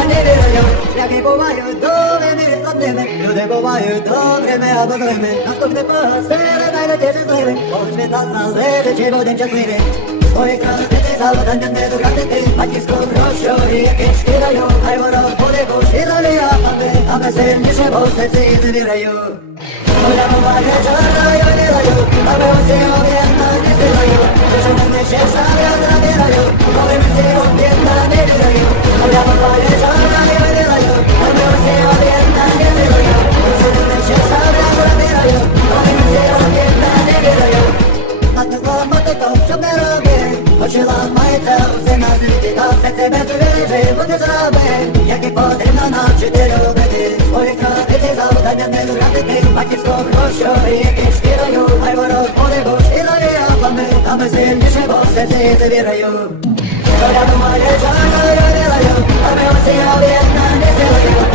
А не вірою. Шляхи бувають довгими і складними, люди бувають добрими або злими. Наступне погасили найдете щасливим, Бог від нас належить, чи будем щасливі. Своїх традицій завдання не зрадити, батьківську грошу і кишки даю. Хай ворог буде куші долі, а ми, а ми сильніше, бо в серці з вірою. Доля буває чорною і ламається усе на світі, та все тебе вірижи, буде зробив, як і потрібно навчити любити. Своїх традицій завдання не зрадити, батьківську грошу і шкірою, хай ворог гуш і ларіапами, а ми сильніше, бо в серці з вірою. Доля буває чорною білою, а ми усі об'єднані силою,